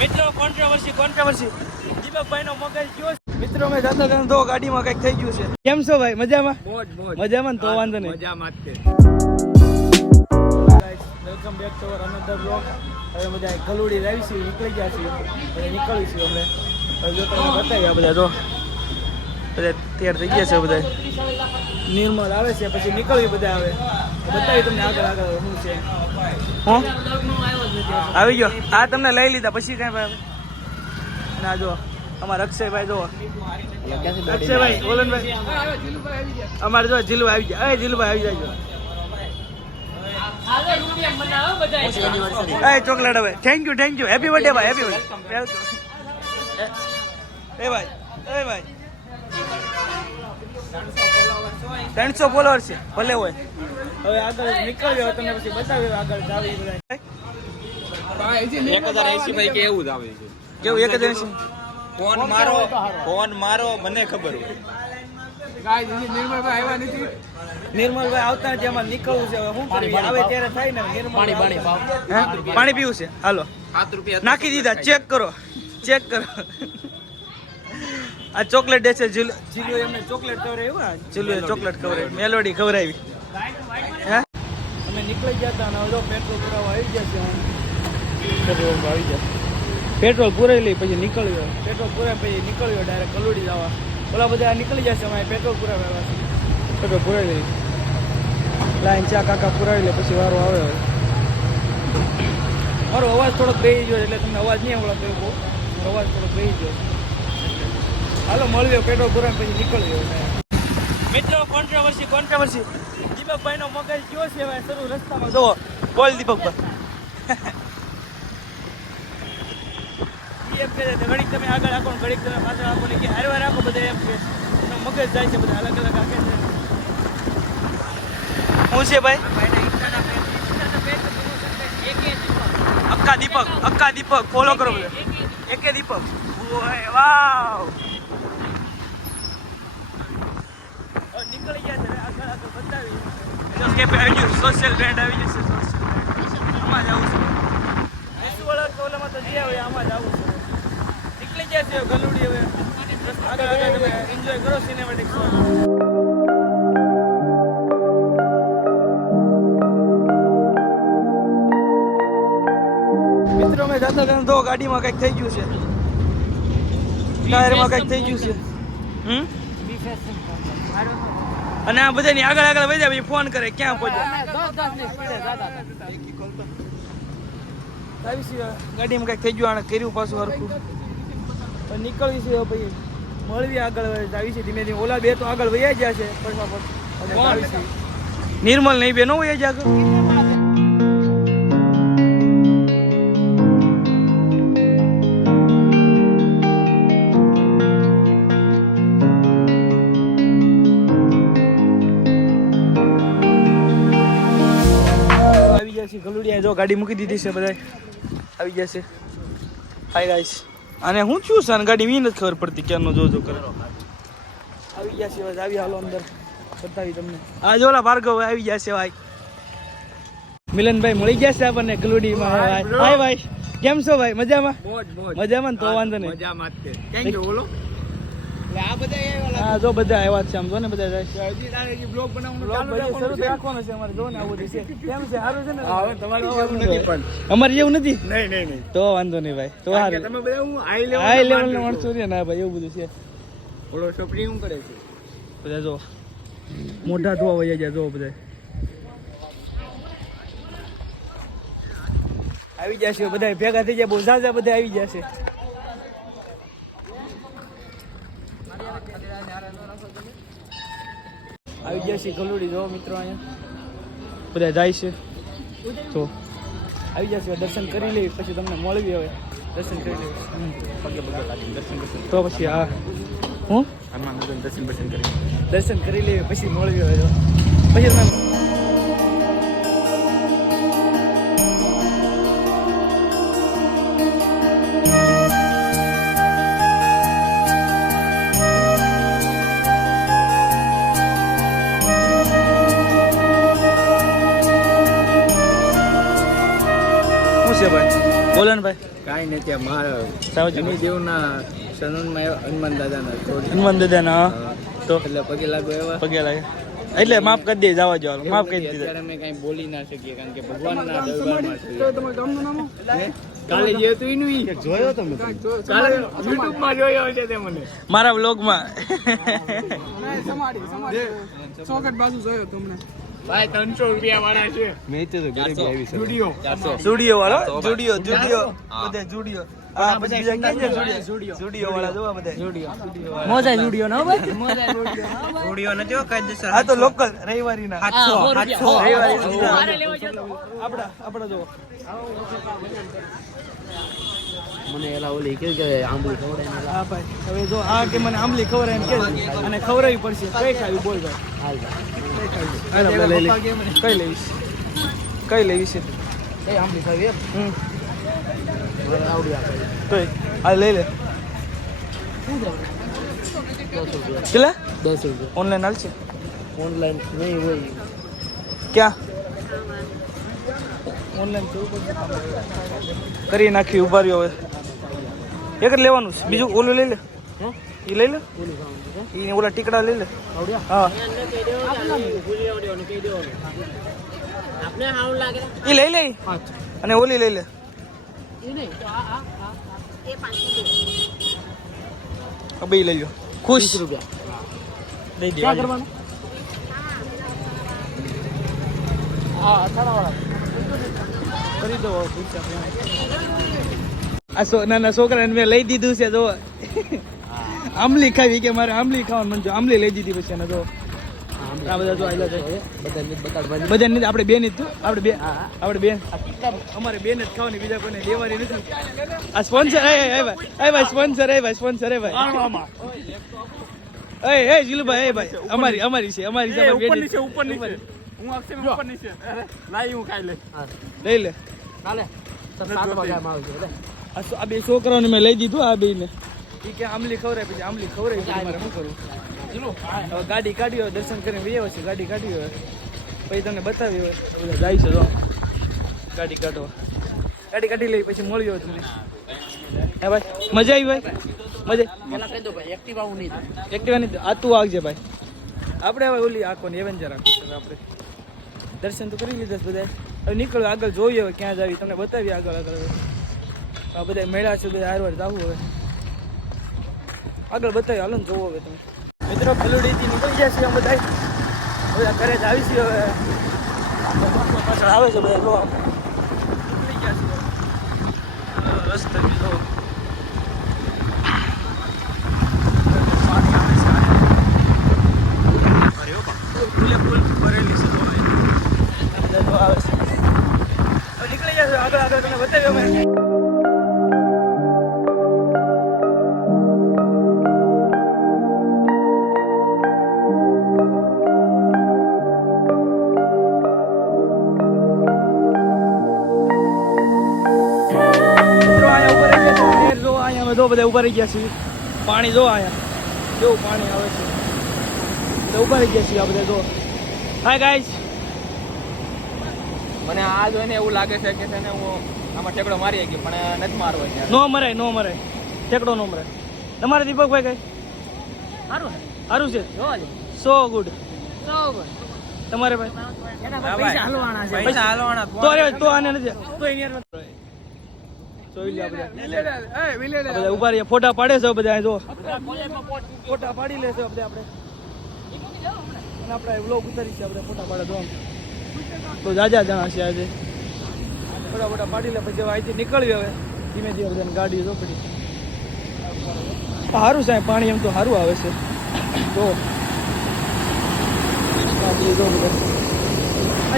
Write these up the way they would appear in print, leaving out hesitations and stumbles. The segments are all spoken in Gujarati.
મિત્રો કોન્ટ્રોવર્સી દીપકભાઈ નો મગજ ગયો મિત્રો મેં જાતા તો ગાડીમાં કઈક થઈ ગયું છે. કેમ છો ભાઈ? મજામાં? મજામાં ને તો વાંધો નહીં. મજામાં જ છે. Welcome back to our another blog. હવે બધા ગલુડી લાવી છે, નીકળી ગયા છે, હવે નીકળી છે અમે. હવે જો તમને બતાવ્યા બધા જો બધા તૈયાર થઈ ગયા છે. બધા નિર્મલ આવે છે, પછી નીકળવી બધા આવે, બતાવી તમને આગળ આગળ શું છે. હા આવી ગયો. આ તમને લઈ લીધા પછી કઈ ભાઈ ના જો અમારા અક્ષયભાઈ જો અક્ષયભાઈ ઓલનભાઈ અમારે જો જીલુભાઈ આવી જાય. જીલુભાઈ આવી જાય. ચોકલેટ હવે થેન્ક યુ હેપી બર્થડે ભાઈ. હેપી બર્થડે એ ભાઈ 300 ફોલોઅર્સ છે. ભલે હોય. હવે આગળ નીકળ્યો તમને પછી બતાવ્યો આગળ જાવી બધા 1080 ભાઈ કે એવું જ આવે છે. કેવું 1080 ફોન મારો મને ખબર હોય. નિર્મલભાઈ આવતા નથી. અમારે નીકળવું છે. હવે શું કરવી? આવે ત્યારે થાય ને. પાણી પીવું છે. હાલો 7 રૂપિયા નાખી દીધા. ચેક કરો. આ ચોકલેટ દે છે. જીલુ એમને ચોકલેટ ખવડાવી. જીલુ ચોકલેટ ખવડાવી. મેલોડી ખવડાવી. હે અમે નીકળી ગયા હતા અને હવે પેટ્રોલ પુરાવા આવી ગયા છે. પેટ્રોલ પુરાવી લઈ પછી નીકળ્યો. પેટ્રોલ પુરાવી પછી નીકળ્યો ડાયરેક્ટ કલોડી જવા. ઓલા બધા નીકળી જશે. અમારે પેટ્રોલ પુરાવા પેટ્રોલ પુરાવી લઈ. લાઈન ચા કાકા પુરાવી લે પછી વારો આવે. મારો અવાજ થોડોક બેસી ગયો એટલે તમને અવાજ નહીં આવડતો બહુ. અવાજ થોડોક બેસી ગયો. હાલો મળ્યો પેટ્રોલ પુરાવી પછી નીકળ્યો. મિત્રો કોન્ટ્રોવર્સી દીપકભાઈ નો મગજ ગયો છે. હવે શરૂ રસ્તામાં જુઓ. બોલ દીપકભાઈ. એમ કે ઘડીક તમે આગળ આખો ઘડીક તમે પાછળ આખો ને કે હારવાર આખો બધા એમ કે મગજ જાય છે. બધા અલગ અલગ આખે છે. શું છે ભાઈ? અક્કા દીપક ફોલો કરો બધા. એકે દીપક. વાવ નીકળી ગયા છે. આગળ બતાવી કેફે આવી ગયું. સોશિયલ બ્રાન્ડ આવી જશે. આમાં જ આવું છે. ઓલામાં તો જે આવે આમાં જ આવું છે. નીકળી ગયા છે ગલુડી. હવે આગળ તમે એન્જોય કરો સિનેમેટિક શોટ. મિત્રો અમે જાતા તો ગાડીમાં કંઈક થઈ ગયું છે. ટાયરમાં કંઈક થઈ ગયું છે. અને આ બધાની આગળ વહી જાય ફોન કરે ક્યાં પહોંચ્યા. ગાડીમાં કંઈક થઈ ગયું. આને કર્યું પાછું હરખું. નીકળવી છે ભાઈ. મળવી આગળ આવી છે ધીમે ધીમે. ઓલા બે તો આગળ વહી ગયા છે. નિર્મલ નહીં બે નો વહી જાય આગળ. ગલુડિયા જો ગાડી મૂકી દીધી છે. બધા આવી ગયા છે. Hi guys. અને હું છું સર ગાડી મી નથી ખબર પડતી ક્યારનો જોજો કરે. આવી ગયા છે. આવી હાલો અંદર બતાવી તમને. આ જોલા ભાર્ગવ આવી ગયા છે. ભાઈ મિલનભાઈ મળી ગયા છે આપણને ગલુડીમાં. હાય ભાઈ કેમ છો ભાઈ? મજામાં? મજામાં ને તો વાંધો નહીં. મજામાં જ છે. થેન્ક યુ બોલો. આ બધા હા જો બધા આવ્યા છે. આમ જો ને બધા બ્લોગ બનાવવાનું શરૂ રાખવાનો છે. અમારે જો ને આવું બધું છે. કેમ છે? સારું છે ને? તમારે જેવું નથી પણ. અમારે જેવું નથી. નહીં તો વાંધો નહીં ભાઈ. તો સારું. તમે બધા હું હાઈ લેવલ નો માણસો છે ના ભાઈ. એવું બધું છે. ઓલો છોકરી શું કરે છે? બધા જો મોઢા ધોવા વયા ગયા. જો બધા આવી જશે. બધા ભેગા થઈ જાય. બહુ ઝાઝા બધા આવી જશે. આવી ગયા છે ગલુડી. જો મિત્રો અહીંયા બધા જાય છે. તો આવી જશે. દર્શન કરી લઈએ પછી તમને મળવી. હવે દર્શન કરી લઈએ. પગે લાગી દર્શન તો પછી આ હું દર્શન કરી લઈએ પછી મળવી. હવે પછી તમે છે ભાઈ? બોલો ને ભાઈ. કાંઈ નથી આ મારા સાવજી શનિદેવના સનનમાં હનુમાન દાદાના છોડ હનુમાન દાદાના તો એટલે પગે લાગો એવા પગે લાગે એટલે માફ કરી દે જવા જવાનું માફ કરી દીધું અત્યારે અમે કાંઈ બોલી ના શકીએ કારણ કે ભગવાનના દરબારમાં છીએ કાલે જે હતું એનું ઈ જોયો તમે કાલે યુટ્યુબમાં જોયો હશે તે મને મારા વ્લોગમાં ભાઈ 300 રૂપિયા વાળા છે મેં તો ગરીબી આવી છે સ્ટુડિયો જુડિયો વાળો જુડિયો બધે જુડિયો આ બધા ક્યાં છે જુડિયો વાળા જોવા બધા મોજા જુડિયો ના ભાઈ મોજા જુડિયો ન જો કાયદેસર આ તો લોકલ રવિવારીના 800 રવિવારી આપડા જો મને એલા ઓલી કે આંબલી ખવડાય હા ભાઈ હવે જો આ કે મને આંબલી ખવડાય એમ કે અને ખવડાવી પડશે કઈ ખાવી બોલ ભાઈ હાલ ભાઈ હાલ આપણે લઈ લે કઈ લેવીશ છે એ આંબલી ખાવી એમ મને આવડી આપે કઈ આ લઈ લે 10 રૂપિયા કેટલા 10 રૂપિયા ઓનલાઈન હાલ છે ઓનલાઈન નહીં હોય ક્યાં ઓનલાઈન કરી નાખી ઉભા રહ્યો હવે એક જ લેવાનું છે બીજું ઓલું લઈ લે એ લઈ લે એ ઓલા ટીકડા લઈ લે હા એ લઈ લે અને ઓલી લઈ લે બે લઈ લો ખુશ દઈ દે કરવાનું કરી દો આ નાના છોકરાને મેં લઈ દીધું છે જો આંબલી ખાવી કે મારે આંબલી ખાવાનું મન જો આંબલી લઈ દીધી પછી એને જો આ બધા જો આયલા છે બધા નથી આપણે બેન જ તું આપણે બે અમારે બેન જ ખાવાની બીજા કોઈને લેવાની નથી આ સ્પોન્સર ભાઈ સ્પોન્સર ભાઈ એ જીલુભાઈ ભાઈ અમારી છે ઉપરની છે હું અક્ષર ઉપરની છે લાઈ હું ખાઈ લઈ લે કાલે 7 વાગ્યામાં આવજો આ બે છોકરાઓને મેં લઈ દીધું આ બે ને એ કે આંબલી ખવડાય પછી આંબલી ખવડાવી મારે શું કરું હવે ગાડી કાઢી હોય દર્શન કરીને વહી આવે છે ગાડી કાઢી હોય પછી તમને બતાવી હોય બધા જાય છે તો ગાડી કાઢી લઈ પછી મળ્યો હોય તમને હે ભાઈ મજા આવી ભાઈ પેલા કહી દો ભાઈ એક્ટિવા નહીં આ તું આવજે ભાઈ આપણે હવે ઓલી આંખોની એવેન્જર આંખો આપણે દર્શન તો કરી લીધા બધા હવે નીકળો આગળ જોઈએ હવે ક્યાં જાવી તમને બતાવીએ આગળ આ બધા મેળા છે બધા હારવાર જવું હવે આગળ બતાવી હાલો ને જોવો હવે તમે મિત્રો ફલુડીથી નીકળી ગયા છીએ બધા બધા ઘરે જ આવી છીએ હવે પાછળ આવે છે બધા જોવા નીકળી ગયા છીએ રસ્તે જો ફૂલ ભરેલી છે બધા આવે છે હવે નીકળી જશે આગળ તમને બતાવ્યો મેં બધા ઉભા રહી ગયા છીએ પાણી જો અહીંયા કેવું પાણી આવે છે તો ઉભા રહી ગયા છીએ આ બધા જો હાય ગાઈસ મને આ જોઈને એવું લાગે છે કે છે ને હું આમાં ઠેકડો મારી ગયો પણ નથી મારવો નો મરાય ઠેકડો નો મરાય તમારે દીપકભાઈ કઈ સારું છે સો ગુડ તમારે ભાઈ પૈસા હાલવાના તો આને નથી તો એની જોઈ લે આપણે ઉભા રહીએ ફોટા પાડે છે બધા જો ફોટા પાડી લેશે આપણે અને આપણે વ્લોગ ઉતારી છે આપણે ફોટા પાડે જો તો જાજા જણા છે આજે ફોટા પાડી લે પછી અહીંથી નીકળ્યું હવે ધીમે ધીમે બધાને ગાડી જો પડી સારું સાહેબ પાણી એમ તો સારું આવે છે જો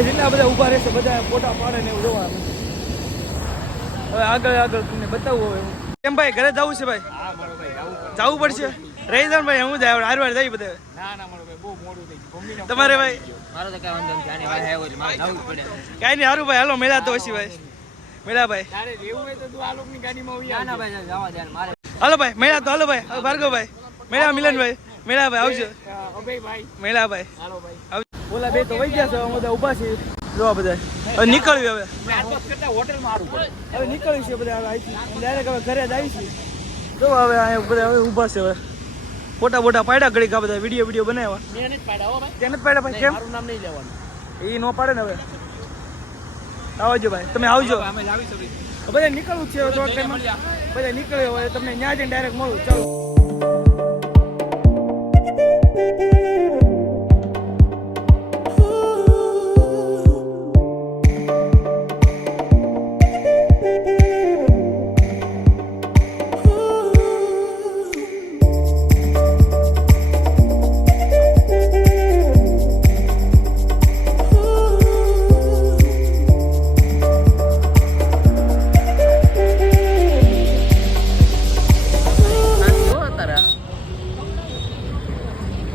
જેટલા બધા ઉભા રહેશે બધા ફોટા પાડે ને એવું જોવાનું હવે આગળ તમને બતાવવું હવે કેમ ભાઈ ઘરે જવું છે ભાઈ જવું પડશે રહી જાવ ભાઈ હું જાય હારવાર જઈ બધા તમારે ભાઈ કઈ નહીં સારું ભાઈ હાલો મેળા તો હશે ભાઈ મેળા ભાઈ હાલો ભાઈ મેળા તો હાલો ભાઈ ભાર્ગવ ભાઈ મેળા મિલનભાઈ મેળા ભાઈ આવજો મેળા ભાઈ ઓલા બે તો વહી ગયા છે બધા ઉભા છે જો બધા હવે નીકળ્યું હવે હોટલમાં સારું પડે. હવે નીકળ્યું છે બધા હવે અહીંથી ડાયરેક્ટ હવે ઘરે જ આવીશું જો હવે અહીંયા બધા હવે ઊભા છે હવે ફોટા બોટા પાડ્યા ઘડીક આ બધા વિડીયો બનાવ્યા મેં નથી પાડ્યા હો ભાઈ. ત્યાં નથી પાડ્યા ભાઈ કેમ મારું નામ નહીં લેવાનું. એ ન પાડે ને હવે આવજો ભાઈ તમે આવજો અમે જ આવીશું ભાઈ. બધા નીકળવું જ છે હવે થોડા ટાઈમમાં બધા નીકળ્યો હોય તમને ત્યાં જઈને ડાયરેક્ટ મળું ચાલો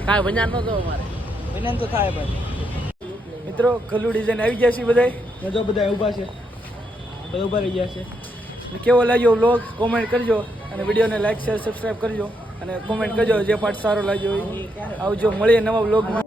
કાંઈ વજાર નતો અમારે. વિનંતી તો થાય ભાઈ મિત્રો ખલ્લુ ડિઝાઇન આવી ગયા છે બધા ને જો બધા ઊભા છે બધા ઊભા રહી ગયા છે ને કેવો લાગ્યો વ્લોગ કોમેન્ટ કરજો અને વિડીયોને લાઈક શેર સબસ્ક્રાઈબ કરજો અને કોમેન્ટ કરજો જે પાર્ટ સારો લાગ્યો હોય આવજો મળીએ નવા વ્લોગમાં